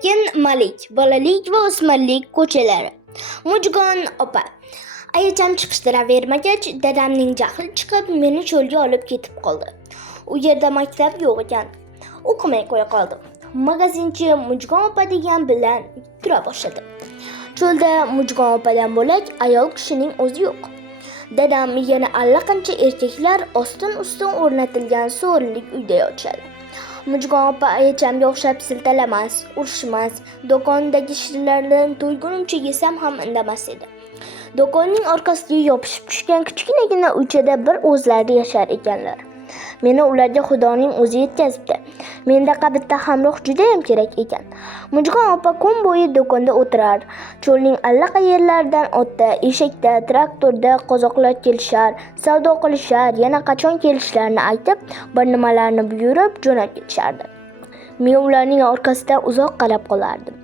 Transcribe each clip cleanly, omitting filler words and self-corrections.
Tekin Malik, bolalik va o'smirlik ko'chalari. Mujgon opa. Ayacham chiqishtiravermagach, dadamning jahli chiqib, meni cho'lga olib ketib qoldi. U yerda maktab yo'q ekan. O'qimay qo'ya qoldim. Magazinchi Mujgon opa degan bilan tura boshladi. Cho'lda Mujgon opadan bo'lak ayol kishining o'zi yo'q. Dadam yana allaqancha erkaklar ostin-ustin o'rnatilgan so'rinlik uyda yotishadi. Mujgon opa ayachamga o'xshab siltalamas, urishmas, do'kondagi shirinlardan to'ygunimcha yesam ham indamas edi. Do'konning orqasiga yopishib tushgan kichkinagina uychada bir o'zlari yashar ekanlar. Meni ularga Xudoning o'zi yetkazibdi. Mendaqa bitta hamroh juda ham kerak ekan. Mujgon opa kun bo'yi do'konda o'tirar. Cho'lning allaqayerlaridan otda, eshakda, traktorda qozoqlar kelishar, savdo qilishar, yana qachon kelishlarini aytib, bir nimalarni buyurib jo'nab ketishardi. Men ularning orqasidan uzoq qarab qolardim.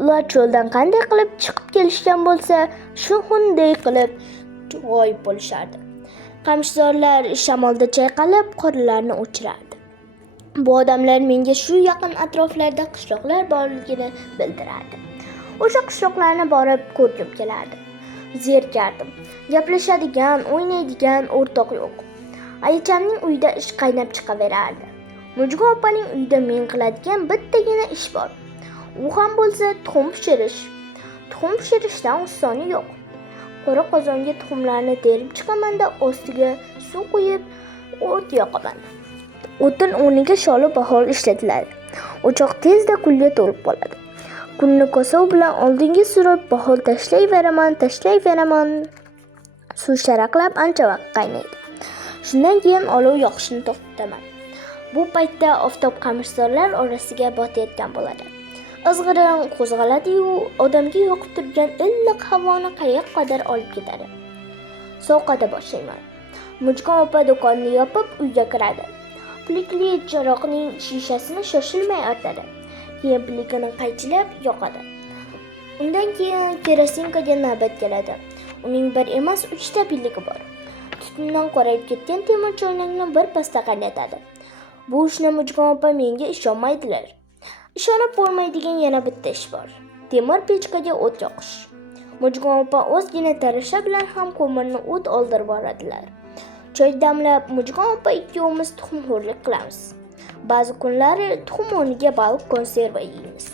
Ular cho'ldan qanday qilib chiqib kelishgan bo'lsa, shunday qilib g'oyib bo'lishardi. Qamishzorlar shamolda chayqalib, qorlarni o'chirardi. Bu odamlar menga shu yaqin atroflarda qishloqlar borligini bildirardi. O'sha qishloqlarni borib ko'rgim kelardi. Zerkardim. Gaplashadigan, o'ynaydigan o'rtoq yo'q. Ayachamning uyida ish qaynab chiqaverardi. Mujgon opaning uyida men qiladigan bittagina ish bor. U ham bo'lsa tuxum pishirish. Tuxum pishirishdan osoni yo'q. Qora qozonga tuxumlarni terib chiqaman-da, ostiga suv qo'yib, o't yoqaman. O'tin o'rniga sholi bahol ishlatiladi. O'choq tezda kulga to'lib qoladi. Kunni kosov bilan oldinga surib, bahol tashlayveraman. Suv sharaqlab ancha vaqt qaynaydi. Shundan keyin olov yoqishni to'xtataman. Bu paytda oftob qamishzorlar orasiga botayotgan bo'ladi. Izg'irin qo'zg'aladi-yu, odamga yoqib turgan iliq havoni qayoqqadir olib ketadi. Sovqata boshlayman. Mujgon opa do'konni yopib uyga kiradi. Plikli chiroqning shishasini shoshilmay artadi. Keyin plikini qaychilab yoqadi. Undan keyin kerosinkaga navbat keladi. Uning bir emas 3 ta piligi bor. Tutundan qorayib ketgan temir choynakni bir pasda qaynatadi. Bu ishni Mujgon opa menga ishonmaydilar. Ishonib bo'lmaydigan yana bitta ish bor. Temir pechkaga o't yoqish. Mujgon opa ozgina tarasha bilan ham ko'mirni o't oldirib boradilar. Choy damlab, Mujgon opa ikkovimiz tuxumxo'rlik qilamiz. Ba'zi kunlari tuxum o'rniga baliq konserva yeymiz.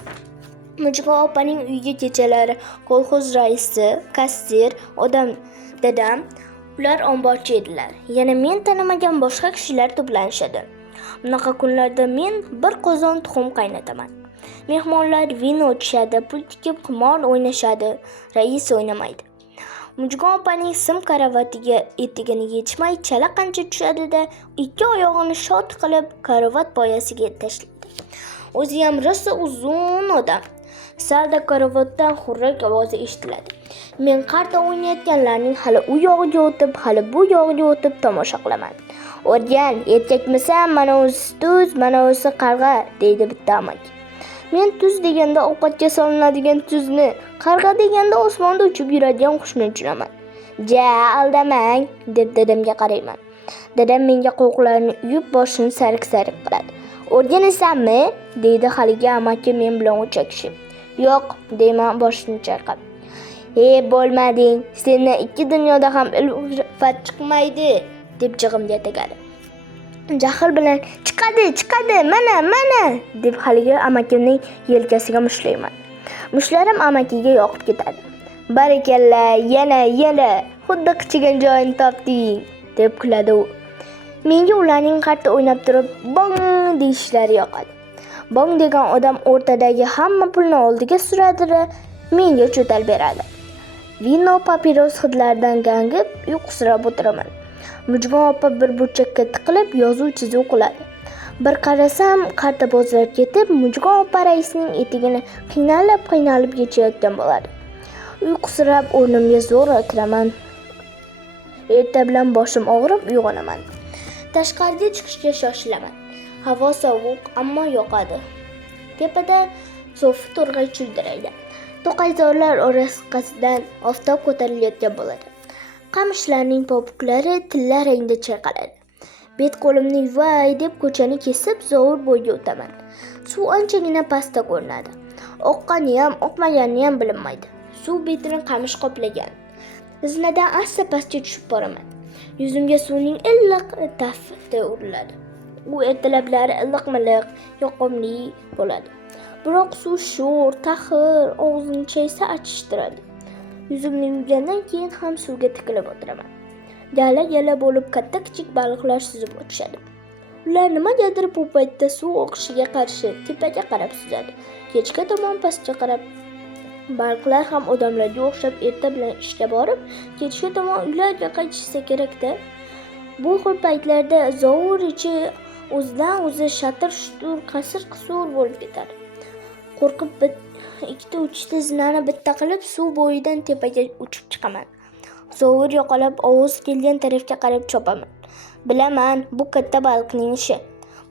Mujgon opaning uyiga kechalari kolxoz raisi, kassir, dadam, ular omborchi edilar. Yana men tanimagan boshqa kishilar to'planishadi. Bunaqa kunlarda men bir qozon tuxum qaynataman. Mehmonlar vino ichishadi, pul tikib qimor o'ynashadi, rais o'ynamaydi. Mujgon opaning sim karavatiga etigini yechmay chala qancha tushadi-da, ikki oyog'ini shot qilib karavat poyasiga tashlaydi. O'zi ham rosa uzun odam. Salda karavatdan xurrak ovozi eshitiladi. Men qarta o'ynayotganlarning hali u yog'iga o'tib, hali bu yog'iga o'tib tomosha qilaman. "O'rgan, erkakmisan, mana o'zi tuz, mana o'zi qarg'a", deydi bitta amaki. Men tuz deganda ovqatga solinadigan tuzni, qarg'a deganda osmonda uchib yuradigan qushni tushunaman. "Ja, aldamang", deb dadamga qarayman. Dadam menga qo'lqlarini uyib boshini sarik-sarik qiladi. "O'rganasanmi?" deydi haligi amaki men bilan o'chakishib. "Yo'q", deyman boshini chayqab. Bo'lmading, sendan ikki dunyoda ham ilm-fat chiqmaydi", deb jig'imga tegadi. Jahl bilan chiqadi, mana", deb haligi amakimning yelkasiga mushlayman. Mushlarim amakiga yoqib ketadi. "Barakalla, yana, xuddi qichigan joyini topding", deb kuladi u. Menga ularning qarta o'ynab turib, "bong" deyishlari yoqadi. Bong degan odam o'rtadagi hamma pulni oldiga suradi-da, menga cho'tal beradi. Vino, papiros hidlaridan gangib, uyqusirab o'tiraman. Mujgon opa bir burchakka tiqilib yozuv-chizuv qiladi. Bir qarasam, qartabozlar ketib, Mujgon opa raisning etigini qiynalib yechayotgan bo'ladi. Uyqusirab o'rnimga zo'rg'a kiraman. Erta bilan boshim og'rib uyg'onaman. Tashqariga chiqishga shoshilaman. Havo sovuq, ammo yoqadi. Tepada so'fi to'rg'ay chuldiraydi. To'qayzorlar orasidan oftob ko'tarilayotgan bo'ladi. Qamishlarning popuklari tilla rangda chayqaladi. Bet-qo'limni yuvay deb ko'chani kesib zovur bo'yiga o'taman. Suv anchagina pastda ko'rinadi. Oqqaniyam, oqmaganiyam bilinmaydi. Suv betini qamish qoplagan. Zinadan asta pastga tushib boraman. Yuzimga suvning iliq tafti uriladi. U ertalablari iliq-miliq, yoqimli bo'ladi. Biroq suv sho'r, taxir, og'zimni chaysa achishtiradi. Yuzimni yuvgandan keyin ham suvga tikilib o'tiraman. Gala-gala bo'lib katta-kichik baliqlar suzib o'tishadi. Ular nimagadir bu paytda suv oqishiga qarshi tepaga qarab suzadi. Kechga tomon pastga qarab. Baliqlar ham odamlarga o'xshab erta bilan ishga borib, kechga tomon uylariga qaytishsa kerak-da. Bu xil paytlarda zovur ichi o'zidan o'zi shatir-shutur, qasir-qisur bo'lib ketadi. Qo'rqib ikkita-uchta zinani bitta qilib suv bo'yidan tepaga uchib chiqaman. Zovur yoqalab ovoz kelgan tarafga qarab chopaman. Bilaman, bu katta baliqning ishi.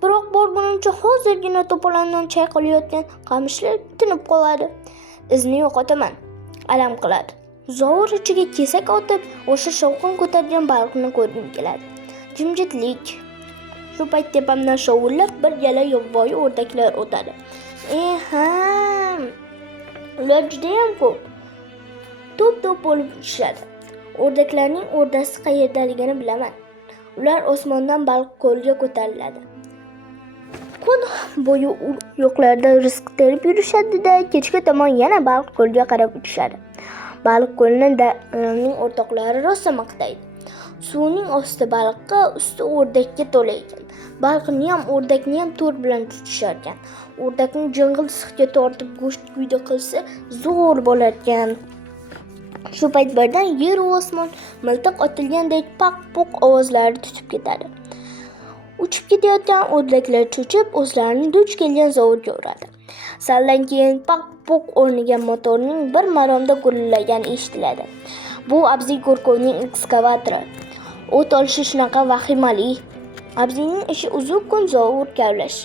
Biroq borgunimcha hozirgina to'polondan chayqalayotgan qamishlar tinib qoladi. Izni yo'qotaman. Alam qiladi. Zovur ichiga kesak otib, o'sha shovqin ko'targan baliqni ko'rgim keladi. Jimjitlik. Shu payt tepamdan shovullab bir gala yovvoyi o'rdaklar o'tadi. Ular juda ham ko'p. To'p-to'p bo'lib uchishadi. O'rdaklarning o'rdasi qayerdaligini bilaman. Ular osmondan baliq ko'lga ko'tariladi. Kun bo'yi yo'qlarda rizq terib yurishadi-da, kechga tomon yana baliq ko'lga qarab uchishadi. Baliq ko'lni daryoning o'rtoqlari rosa maqtaydi. Suvning osti baliqqa, usti o'rdakka to'la ekan. Baliqni ham, o'rdakni ham to'r bilan tutishar ekan. O'rdakni jing'il sixga tortib go'sht kuydi qilsa zo'r bo'lar ekan. Shu payt birdan yer va osmon miltiq otilgandek paq-puq ovozlari tutib ketadi. Uchib ketayotgan o'rdaklar cho'chib, o'zlarini duch kelgan zovurga uradi. Saldan keyin paq-puq o'rniga motorning bir maromda gurillagani eshitiladi. Bu Abziy Go'rkovning ekskavatori. O't olishi shunaqa vahimali. Abziyning ishi uzoq-kun zovur kavlash.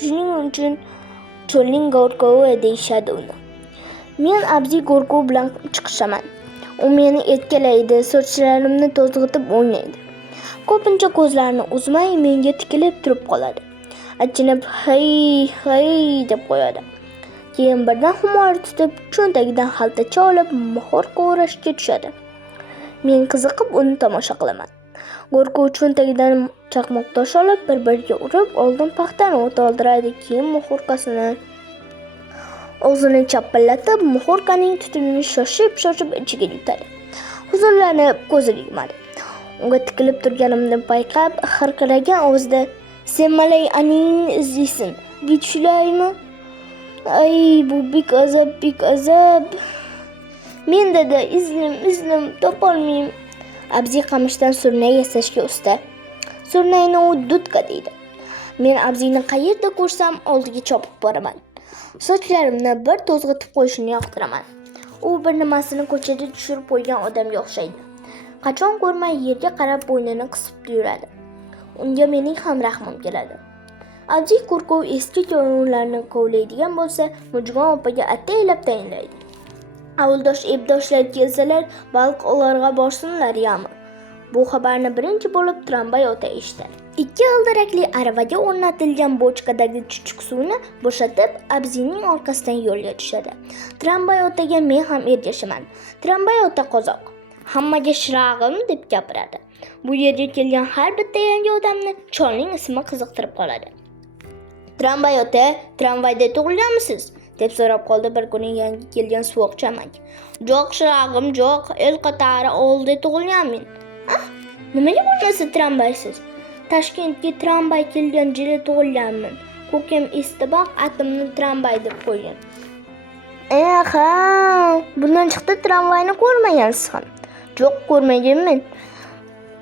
Shuning uchun cho'lning Go'rkovi deyishadi uni. Men Abziy Go'rkov bilan chiqishaman. U meni erkalaydi, sochlarimni to'zg'itib o'ynaydi. Ko'pincha ko'zlarini uzmay menga tikilib turib qoladi. Achinib hey deb qo'yadi. Keyin birdan xumori tutib, cho'ntagidan xaltacha olib moxor ko'rashga tushadi. Men qiziqib uni tomosha qilaman. Go'rkov cho'ntagidan chaqmoq tosh olib, bir-biriga urib, oldin paxtani o't oldiradi, keyin moxorkasini. O'zini chapillatib, moxorkaning tutunini shoshib ichiga yutadi. Huzurlanib ko'ziga yumadi. Unga tikilib turganimni payqab, xirqiragan ovozda "Sen malay aningni izlaysan, gitshulaymi? Ay, bu bek azab. Men dada izlim topolmayman." Abziy qamishdan surnay yasashga usta. Surnayni u dudka deydi. Men Abziyni qayerda ko'rsam oldiga chopib boraman. Sochlarimni bir to'zg'itib qo'yishini yoqtiraman. U bir nimasini ko'chada tushirib qo'ygan odamga o'xshaydi. Qachon ko'rmay yerga qarab bo'ynini qisib yuradi. Unga mening ham rahmim keladi. Abziy Go'rkov eski ko'ruvlarni kovlaydigan bo'lsa, Mujgon opaga ataylab tayinlaydi. Avuldosh epdoshlar kelsalar, baliq olarga borsinlar yami. Bu xabarni birinchi bo'lib tramvay ota eshitadi. Ikki g'ildirakli aravaga o'rnatilgan bochkadagi chuchuk suvni bo'shatib, Abziyning orqasidan yo'lga tushadi. Tramvay otaga men ham ergashaman. Tramvay ota qozoq. Hammaga shirag'im deb gapiradi. Bu yerga kelgan har bitta yangi odamni cholning ismi qiziqtirib qoladi. Tramvay ota, tramvayda tug'ilganmisiz? deb so'rab qoldi bir kuni yangi kelgan suvoqchi amak. Jo'q shirag'im, jo'q, el qatori oldi tug'ilganmen. Nimaga bo'lmasa tramvaysiz? Toshkentga tramvay kelgan yili tug'ilganman. Ko'kam istiboq atimni tramvay deb qo'ygan. Bundan chiqdi tramvayni ko'rmagansiz ham. Jo'q, ko'rmaganman.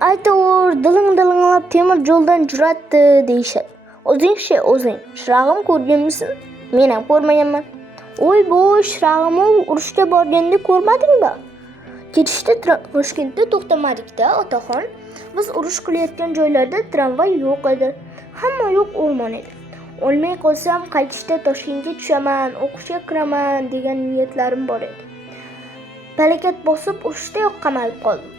Aytovur, diling-dilinglab temir yo'ldan juratdi deyishadi. O'zing, shirag'im ko'rganmisan? Men ham ko'rmaganman. O'y, bu shirag'imni urushga borganda ko'rmadingmi? Ketishda Toshkentda to'xtamadik-da, otaxon. Biz urush qilayotgan joylarda tramvay yo'q edi. Hamma yo'q o'rmon edi. O'lmay qolsam qaytishda Toshkentga tushaman, o'qishga kiraman degan niyatlarim bor edi. Palakat bosib urushda qamalib qoldim.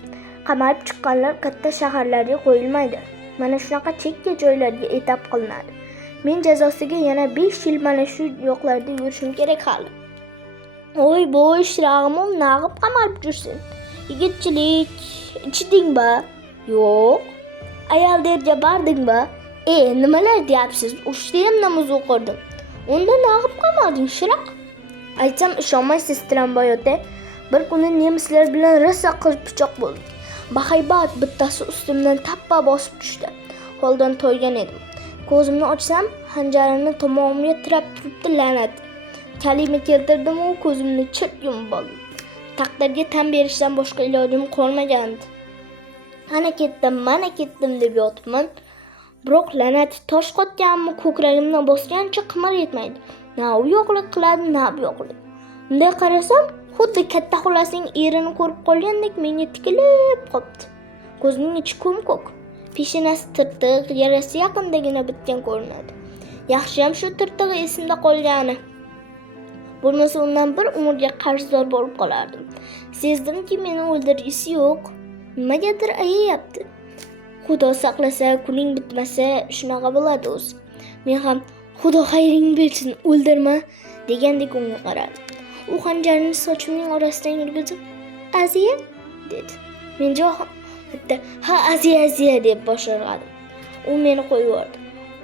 Qamalib chiqqanlar katta shaharlarga qo'yilmaydi. Mana shunaqa chekka joylarga etap qilinadi. Men jazosiga yana 5 yil mana shu yoqlarda yurishim kerak hali. Oy boy shirag'im nag'ib qamalib jursin. Yigitchilik ichdingmi? Yo'q. Ayol derga bardingmi? Nimalar deyapsiz? Urshdiyam namoz o'qirdim. Unda nag'ib qamalding shiraq. Aytsam ishonmaysiz Tramvay ota. Bir kuni nemislar bilan rosa qirpichoq bo'ldi. Bahaybat bittasi ustimdan tappa bosib tushdi. Holdan toygan edim. Ko'zimni ochsam, hanjarini tomog'imga tirab turibdi la'nat. Kalima keltirdim u ko'zimni chirt yumib oldim. Taqdirga tan berishdan boshqa ilojim qolmagandi. Mana ketdim deb yotibman. Biroq la'nat tosh qotganmi ko'kragimdan bosgancha qimir yetmaydi. Na u yo'qlik qiladi, na bu yo'qlik. Bunday qarasam, xuddi katta xolasining erini ko'rib qolgandek menga tikilib qopti. Ko'zining ichi ko'm-ko'k. Peshanasi tirtiq, yarasi yaqindagina bitgan ko'rinadi. Yaxshiyam shu tirtig'i esimda qolgani. Bo'lmasa undan bir umrga qarzdor bo'lib qolardim. Sezdimki meni o'ldirgisi yo'q. Nimagadir ayayapti. Xudo saqlasa, kuning bitmasa, shunaqa bo'ladi o'zi. Men ham Xudo xayring bersin, o'ldirma degandek unga qaradim. U xanjarini sochimning orasidan yurgizib, "Aziya?" dedi. Men javob "Ha, Aziya" deb bosh irg'adim. U meni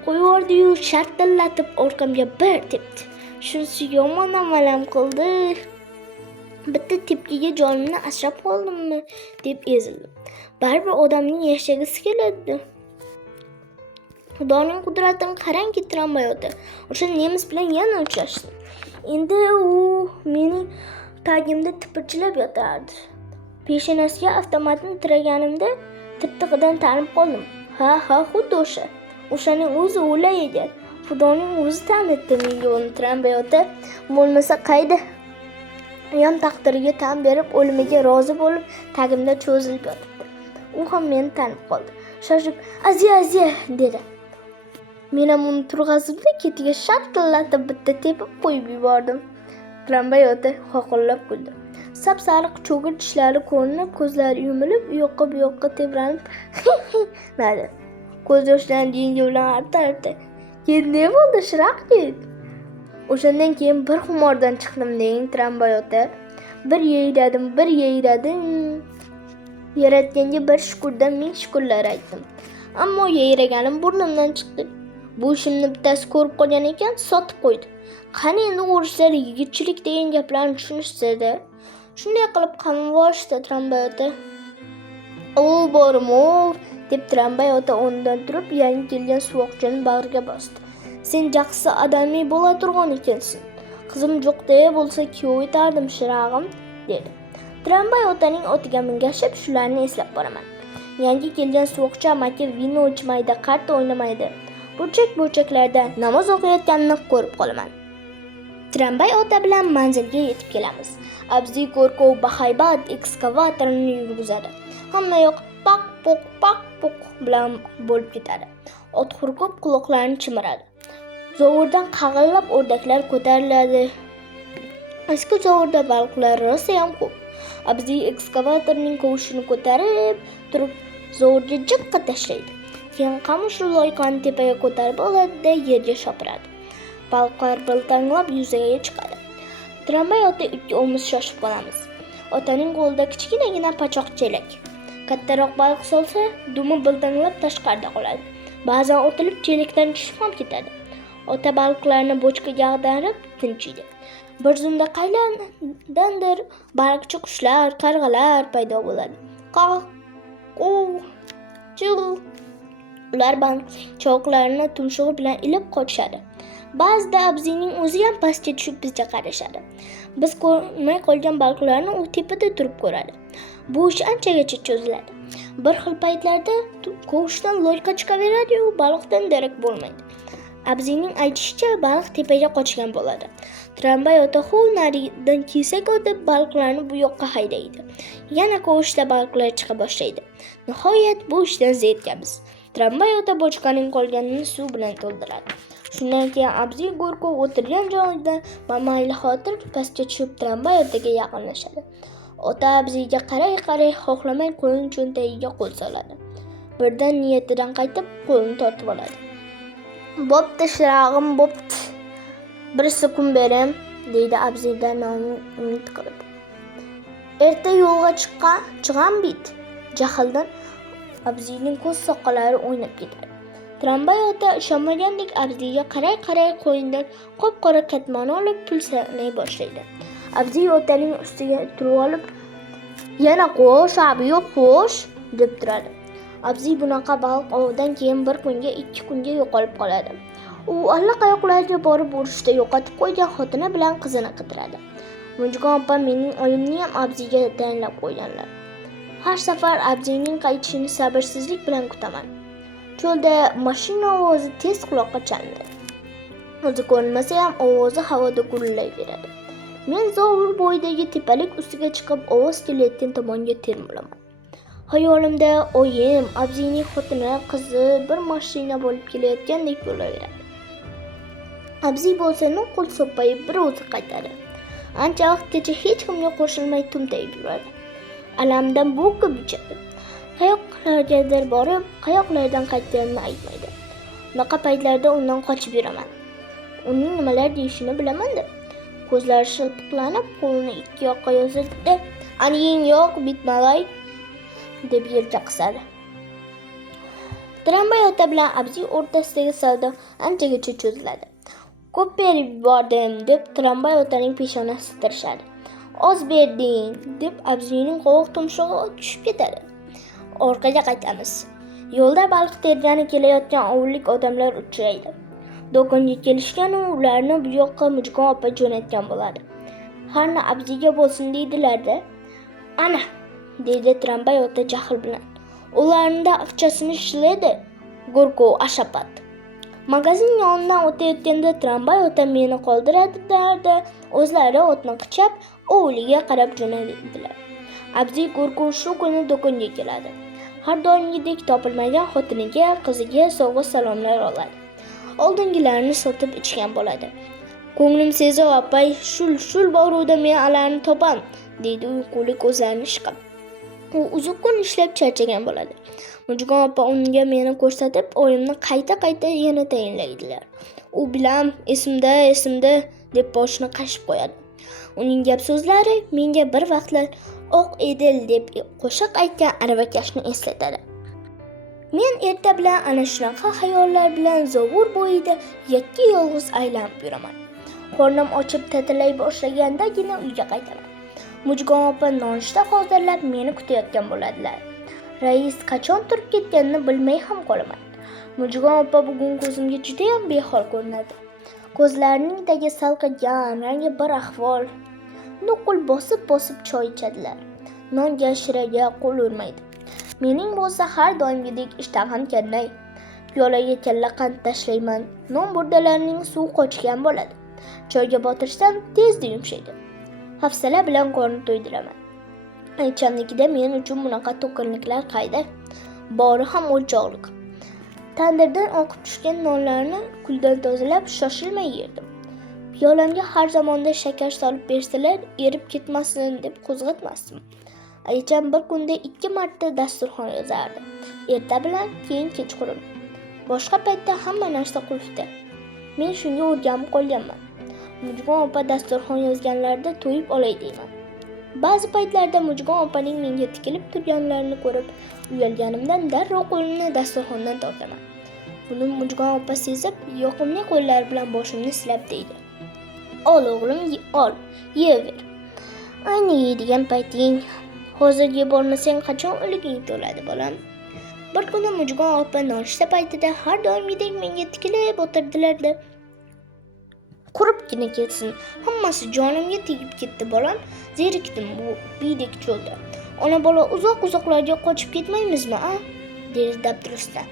qo'yvordi-yu shartillatib orqamga bir tepdi. Shunisi yomon amalam qildi. Bitta tepkiga jonimni asrab qoldimmi deb ezildim. Baribir odamning yashagisi keladi. Xudoning qudratini qarangki Tramvay ota. O'sha nemis bilan yana uchrashdim. Endi u mening tagimda tipirchilab yotardi. Peshanasiga avtomatni tiraganimda tirtig'idan tanib qoldim. Ha, xuddi o'sha. O'shaning o'zi o'lay ekan. Xudoning o'zi tanitdi menga uni Tramvay ota. Bo'lmasa qayda? Yon taqdiriga tan berib o'limiga rozi bo'lib tagimda cho'zilib yotibdi. U ham meni tanib qoldi. Shoshib "Aziya" dedi. Men ham uni turg'azib ketiga shartillatib bitta tepib qo'yib yubordim. Tramvay ota xoqillab kuldi. Sap-sariq cho'g'ir tishlari ko'rinib, ko'zlari yumilib, u yoqqa bu yoqqa tebranib nadi. Ko'z yoshlarini yengi bilan artardi. "Keyin ne bo'ldi shiraq ket?" O'shandan keyin bir xumordan chiqdim deng Tramvay ota. Bir yayradim. Yaratganga bir shukurdan ming shukurlar aytdim. Ammo yayraganim burnimdan chiqdi. Bu ishimni bittasi ko'rib qolgan ekan, sotib qo'ydi. Qani endi o'rislar yigitchilik degan gaplarni tushunishsa-da. Shunday qilib qamvorishdi Tramvay ota. "O, borim-o", deb Tramvay ota o'rnidan turib, yangi kelgan suvoqchani bag'riga bosdi. "Sen jaqsi adamiy bo'la turgan ekansan. Qizim jo'qday bo'lsa kuyov etardim shirag'im", dedi. Tramvay otaning otiga mingashib shularni eslab boraman. Yangi kelgan suvoqchi amaki vino ichmaydi, qarta o'ynamaydi. Burchak-burchaklarda namoz o'qiyotganini ko'rib qolaman. Tramvay ota bilan manzilga yetib kelamiz. Abziy qo'rqov bahaybat ekskavatorini yurgizadi. Hamma yoq paq-puq bilan bo'lib ketadi. Ot hurkib quloqlarini chimiradi. Zovurdan qag'illab o'rdaklar ko'tariladi. Eski zovurda baliqlar rosa ham ko'p. Abziy ekskavatorning kovushini ko'tarib turib zovurga jiqqa tashlaydi. Keyin qamushli loyqani tepaga ko'tarib oladi-da yerga shopiradi. Baliqlar biltanglab yuzaga chiqadi. Tramvay ota ikkovimiz shoshib qolamiz. Otaning qo'lida kichkinagina pachoq chelak. Kattaroq baliq solsa, dumi biltanglab tashqarida qoladi. Ba'zan otilib chelakdan tushib ham ketadi. Ota baliqlarni bochkaga ag'darib tinchiydi. Bir zumda qaylardandir baliqchi qushlar, qarg'alar paydo bo'ladi. Qoq, quv, chil. Ular cho'qlarini tumshug'i bilan ilib qochishadi. Ba'zida abziyning o'zi ham pastga tushib bizga qarashadi. Biz ko'rmay qolgan baliqlarni u tepada turib ko'radi. Bu ish anchagacha cho'ziladi. Bir xil paytlarda kovushdan loyqa chiqaveradi-yu, baliqdan darak bo'lmaydi. Abziyning aytishicha, baliq tepaga qochgan bo'ladi. Tramvay ota naridan kesak otib baliqlarni bu yoqqa haydaydi. Yana kovushda baliqlar chiqa boshlaydi. Nihoyat bu ishdan zerikamiz. Tramvay ota bochkaning qolganini suv bilan to'ldiradi. Shundan keyin Abziy Go'rkov o'tirgan joyidan mamayli xotir pastga tushib Tramvay otaga yaqinlashadi. Ota Abziyga qaray xohlamay qo'lini cho'ntagiga qo'l soladi. Birdan niyatidan qaytib qo'lini tortib oladi. Bo'pti shirag'im, bo'pti. Bir sekund bering, deydi Abzidan umid qilib. Erta yo'lga chiqqan bit. Jahldan Abzining ko'z soqolari o'ynab ketadi. Tramvay ota ishonmagandek Abziga qaray qo'yindan qop-qora katmoni olib pul sanay boshlaydi. Abzi otaning ustiga turib olib, yana qo'sh, abi yo'q qo'sh, deb turadi. Abzi bunaqa baliq ovdan keyin bir kunga, 2 kunga yo'qolib qoladi. U allaqayoqlarga borib urushda yo'qotib qo'ygan xotini bilan qizini qidiradi. Munjigon opa mening oyimni ham Abziga tayinlab qo'yganlar. Har safar Abzining qaytishini sabrsizlik bilan kutaman. Cho'lda mashina ovozi tez quloqqa chalinadi. O'zi ko'rinmasa ham ovozi havoda gurullayveradi. Men zovur bo'yidagi tepalik ustiga chiqib ovoz kelayotgan tomonga termulaman. Xayolimda oyim, Abzining xotini, qizi bir mashina bo'lib kelayotgandek bo'laveradi. Abzi bo'lsa nuqul so'ppayib bir o'zi qaytadi. Ancha vaqtgacha hech kimga qo'shilmay tumtayib yuradi. Alamdan bo'kib ichadi. Qayoqlargadir borib, qayoqlardan qaytganini aytmaydi. Bunaqa paytlarda undan qochib yuraman. Uning nimalar deyishini bilaman-da. Ko'zlari shilpiqlanib, qo'lini ikki yoqqa yozadi. "Aning yo'q, bitmalay", deb yelka qisadi. Tramvay ota bilan Abzi o'rtasidagi savdo anchagacha cho'ziladi. "Ko'p berib yubordim", deb tramvay otaning peshonasi tirishadi. "Oz berding", deb Abzining qovoq tumshug'i tushib ketadi. Orqaga qaytamiz. Yo'lda baliq tergani kelayotgan ovullik odamlar uchraydi. Do'konga kelishgan u ularni bu yoqqa Munjigon opa jo'natgan bo'ladi. "Harna Abziga bo'lsin" deydilar-da. "Ana", deydi tramvay ota jahl bilan. Ularning afchasini shiladi. Go'rkov ashapat. Magazin yonidan o'tayotganda tramvay ota meni qoldiradi-da, o'zlari otni qichab, ovuliga qarab jo'naydilar. Abzi Go'rkov shu kuni do'konga keladi. Har doimgidek topilmagan xotiniga, qiziga sovg'a salomlar oladi. Oldingilarni sotib ichgan bo'ladi. "Ko'nglim sezib opay, shul boruvda men alarni topam", deydi uyquli ko'zlarini ishqab. U uzoq kun ishlab charchagan bo'ladi. Munjigon opa unga meni ko'rsatib, oyimni qayta yana tayinlaydilar. U "Bilam, esimda", deb boshini qashib qo'yadi. Uning gap so'zlari menga bir vaqtlar "Oq edil" deb qo'shiq aytgan aravakashni eslatadi. Men erta bilan ana shunaqa xayollar bilan zovur bo'yida yakka yolg'iz aylanib yuraman. Qornim ochib tatilay boshlagandagina uyga qaytaman. Munjigon opa nonushta hozirlab meni kutayotgan bo'ladilar. Rais qachon turib ketganini bilmay ham qolaman. Munjigon opa bugun ko'zimga juda ham behol ko'rinadi. Ko'zlarining tagi salqagan, rangi bir ahvol. Nuqul bosib choy ichadilar. Nonga, shiraga qo'l urmaydi. Mening bo'lsa har doimgidek ishtaham karnay. Piyolaga kalla qand tashlayman. Non burdalarining suvi qochgan bo'ladi. Choyga botirsam tezda yumshaydi. Hafsala bilan qorni to'ydiraman. Aychamnikida men uchun bunaqa to'kinliklar qayda? Bori ham o'lchoqlik. Tandirdan oqib tushgan nonlarni kuldan tozalab shoshilmay yerdim. Piyolamga har zamonda shakar solib bersalar, erib ketmasin deb qo'zg'atmasdim. Aycham bir kunda 2 marta dasturxon yozardi. Erta bilan, keyin kechqurun. Boshqa paytda hamma narsa qulfda. Men shunga o'rganib qolganman. Munjigon opa dasturxon yozganlarida to'yib olay deyman. Ba'zi paytlarda Munjigon opaning menga tikilib turganlarini ko'rib, uyalganimdan darrov qo'limni dasturxondan tortaman. Buni Munjigon opa sezib, yoqimli qo'llari bilan boshimni silab deydi. "Ol o'g'lim, ol, yeyaver. Ayni yeydigan payting. Hozir yeb olmasang qachon o'liging to'ladi bolam." Bir kuni Munjigon opa nonushta paytida har doimgidek menga tikilib o'tirdilar-da. "Quribgina ketsin. Hammasi jonimga tegib ketdi bolam. Zerikdim bu biydek cho'lda. Ona bola uzoq-uzoqlarga qochib ketmaymizmi, a?" dedi dabdurustdan.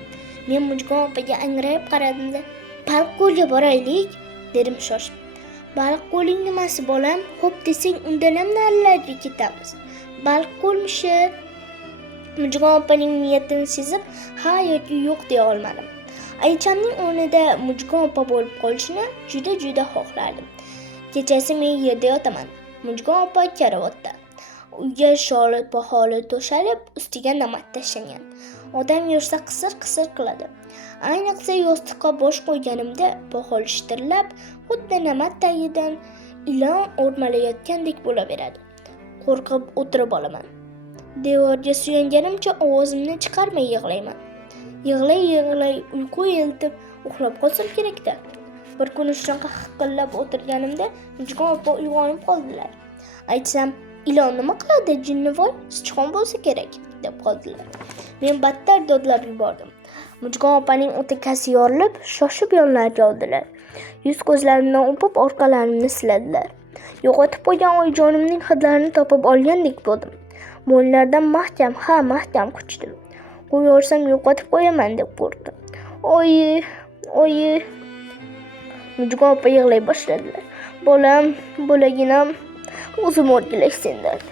Men Munjigon opaga angrayib qaradim-da. "Baliq ko'lga boraylik", dedim shoshib. "Baliq ko'ling nimasi bolam? Xo'p desang, undan ham narilarga ketamiz." "Baliq ko'lmishi?" Munjigon opaning niyatini sezib, ha yoki yo'q deya olmadim. Aychamning o'rnida Munjigon opa bo'lib qolishini juda xohlardim. Kechasi men yerda yotaman. Munjigon opa karavotda. Uyga sholi poholi to'shalib, ustiga namat tashlangan. Odam yursa qisir-qisir qiladi. Ayniqsa yostiqqa bosh qo'yganimda poxol shitirlab, xuddi namat tagidan ilon o'rmalayotgandek bo'laveradi. Qo'rqib o'tirib olaman. Devorga suyanganimcha ovozimni chiqarmay yig'layman. Yig'lay uyqu eltib uxlab qolsam kerak-da. Bir kuni shunaqa hiqillab o'tirganimda Mujg'on opa uyg'onib qoldilar. Aytsam, ilon nima qiladi, jinnivoy, sichqon bo'lsa kerak, deb qoldilar. Men battar dodlab yubordim. Mujg'on opaning o'tikasi yorilib, shoshib yonlariga oldilar. Yuz-ko'zlarimdan o'pib, orqalarimni siladilar. Yo'qotib qo'ygan oyijonimning hidlarini topib olgandek bo'ldim. Bo'ynlaridan mahkam quchdim. Qo'yarsam yo'qotib qo'yaman deb qo'rqdim. Oyi. Mujg'on opa yig'lay boshladilar. Bolam, bo'laginam, o'zim o'rgilashsin dedi.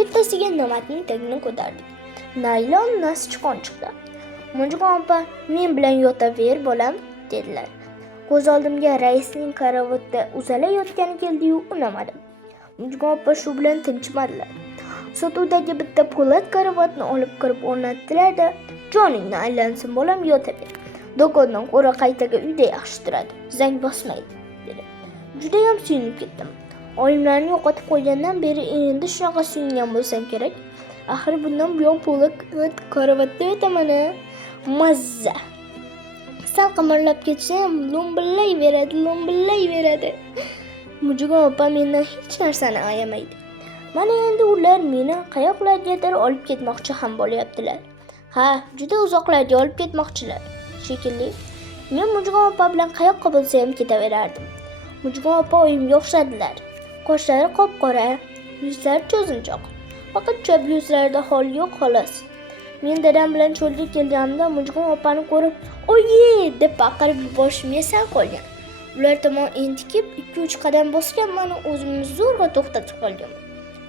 Ertasiga namatning tagini ko'tardik. Na ilon, na sichqon chiqdi. Mujg'on opa, men bilan yotaver bolam, dedilar. Ko'z oldimga raisning karavotda uzalayotgani keldi-yu, unamadim. Mujg'on opa shu bilan tinchmadilar. Sotuvdagi bitta po'lat karavotni olib kirib o'rnatdilar-da, joningni aylansin bolam, yotaver. Do'kondan ko'ra qaytaga uyda yaxshi turadi, zang bosmaydi, dedi. Juda ham suyunib ketdim. Oyimlarni yo'qotib qo'ygandan beri endi shunaqa suyungan bo'lsam kerak. Axir bundan buyon po'lat karavotda yotaman-a. Mazza. Sal qimirlab ketsa ham lo'mbillayveradi. Mujg'on opa mendan hech narsani ayamaydi. Mana endi ular meni qayoqlargadir olib ketmoqchi ham bo'lyaptilar. Ha, juda uzoqlarga olib ketmoqchilar. Shekilli. Men Mujg'on opa bilan qayoqqa bo'lsa ham ketaverardim. Mujg'on opa oyimga o'xshadilar. Qoshlari qop-qora, yuzlari cho'zinchoq. Faqat chap yuzlarida hol yo'q xolos. Men dadam bilan cho'lga kelganimda Mujg'on opani ko'rib, "Oyi!" deb baqirib yuborishimga sal qolgan. Ular tomon entikib 2-3 qadam bosganman, o'zimni zo'rg'a to'xtatib qolganman.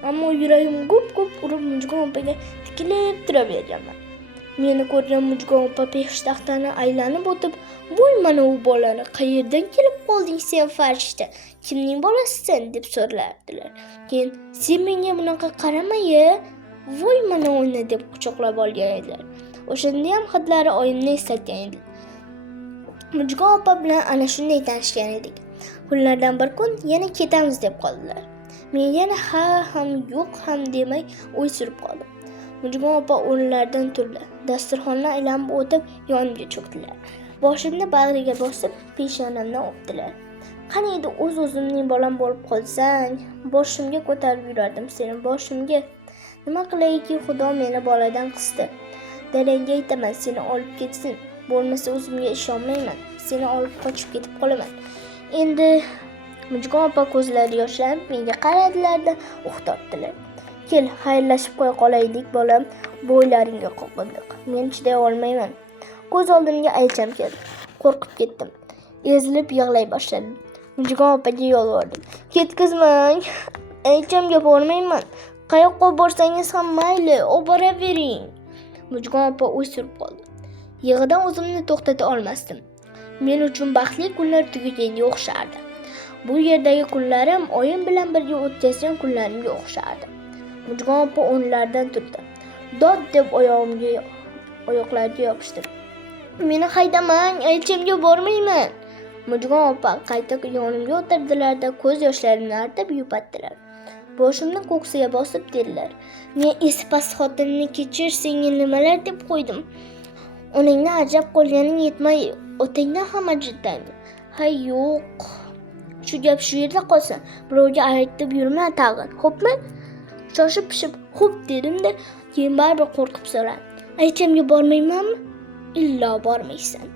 Ammo yuragim gup-gup urib Mujg'on opaga tikilib turaverganman. Meni ko'rgan Mujg'on opa peshtaxtani aylanib o'tib, "Voy, mana u bolani qayerdan kelib qolding sen, farishta? Kimning bolasisan?" deb so'rardilar. Keyin, "Sen menga bunaqa qarama-ya. Voy, mana uni" deb quchoqlab olgan edilar. O'shanda ham hidlari oyimni eslatgan edi. Mujg'on opa bilan ana shunday tanishgan edik. Kunlardan bir kun yana ketamiz deb qoldilar. Men yana ha ham yo'q ham demay o'y surib qoldim. Mujg'on opa o'rnlaridan turdi. Dasturxonni aylanib o'tib yonimga cho'kdilar. Boshimni bag'riga bosib, peshonamdan o'pdilar. Qani edi o'zimning bolam bo'lib qolsang, boshimga ko'tarib yurardim seni, boshimga. Nima qilayki, Xudo meni boladan qisdi. Dadangga aytaman, seni olib ketsin. Bo'lmasa o'zimga ishonmayman. Seni olib qochib ketib qolaman. Endi Mujg'on opa ko'zlari yoshlanib menga qaradilar-da, o'q tortdilar. Kel, xayrlashib qo'ya qolaylik bolam, bo'ylaringga qoqildik. Men chiday olmayman. Ko'z oldimga aycham keldi. Qo'rqib ketdim. Ezilib yig'lay boshladim. Mujg'on opaga yolvordim. Ketkizmang. Aychamga bormayman. Qayoqqa borsangiz ham mayli, olib boravering. Mujg'on opa o'y surib qoldi. Yig'idan o'zimni to'xtata olmasdim. Men uchun baxtli kunlar tugaganga o'xshardi. Bu yerdagi kunlarim oyim bilan birga o'tkazgan kunlarimga o'xshardi. Mujg'on opa o'rnlaridan turdi. Dod deb oyoqlariga yopishdi. Meni haydamang, aychamga bormayman. Mujg'on opa qayta yonimga o'tirdilar-da, ko'z yoshlarimni artib yupatdilar. Boshimni ko'ksiga bosib dedilar. Men espas xotinni kechir, senga nimalar deb qo'ydim. Onangni ajrab qolganing yetmay, otangdan ham ajrataymi? Ha yo'q. Shu gap shu yerda qolsin. Birovga aytib yurma tag'in. Xo'pmi? Shoshib pishib, xo'p dedim-da, keyin baribir qo'rqib so'radi. Aychamga bormaymanmi? Illo bormaysan.